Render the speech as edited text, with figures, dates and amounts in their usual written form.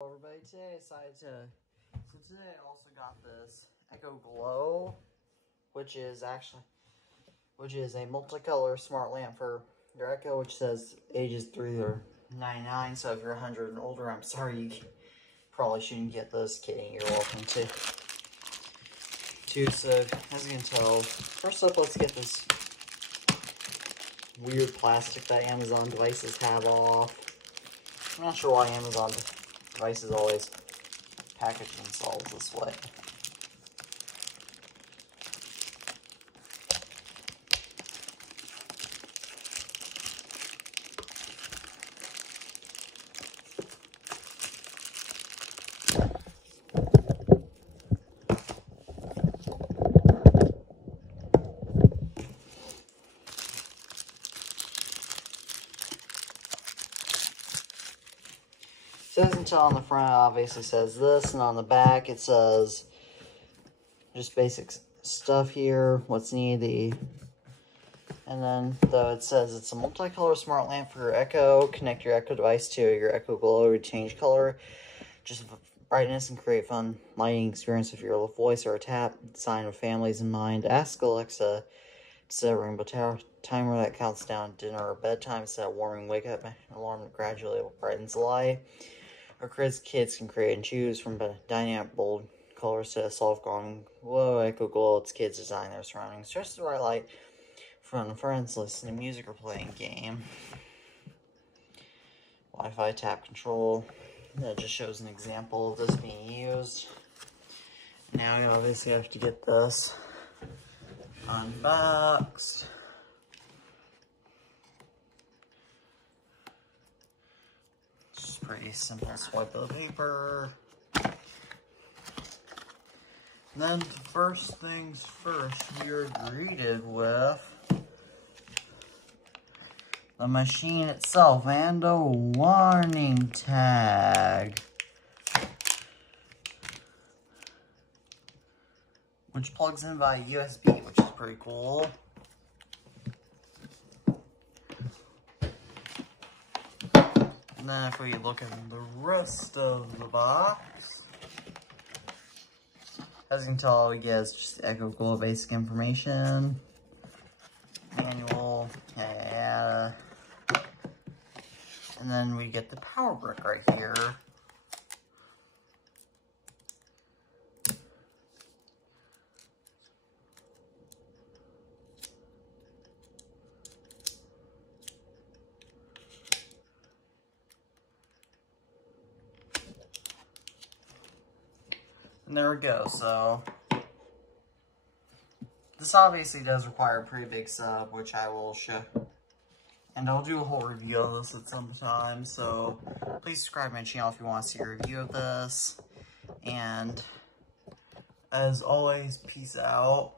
Everybody, today I decided to, today I also got this Echo Glow, which is a multicolor smart lamp for your Echo, which says ages 3 or 99, so if you're 100 and older, I'm sorry, you probably shouldn't get this. Kidding, you're welcome to. So, as you can tell, first up, let's get this weird plastic that Amazon devices have off. I'm not sure why Amazon devices always package themselves this way. So as you can tell, on the front it obviously says this, and on the back it says just basic stuff here, what's needed, and then though it says it's a multicolor smart lamp for your Echo. Connect your Echo device to your Echo Glow to change color, just brightness, and create fun lighting experience with your voice or a tap. Sign with families in mind. Ask Alexa to set a rainbow timer that counts down dinner or bedtime. Set a warming wake up alarm that gradually brightens the light. Or kids can create and choose from dynamic bold colors to a soft glow. Echo Glow lets kids design their surroundings just the right light for friends, listening to music, or playing a game. Wi-Fi tap control. That just shows an example of this being used. Now you obviously have to get this unboxed. Just pretty simple swipe of the paper. And then first things first, you're greeted with the machine itself and a warning tag, which plugs in via USB, which is pretty cool. And then if we look at the rest of the box, as you can tell, all we get is just Echo Glow basic information, manual, and then we get the power brick right here. And there we go. So this obviously does require a pretty big setup, which I will show. And I'll do a whole review of this at some time. So please subscribe to my channel if you want to see a review of this. And as always, peace out.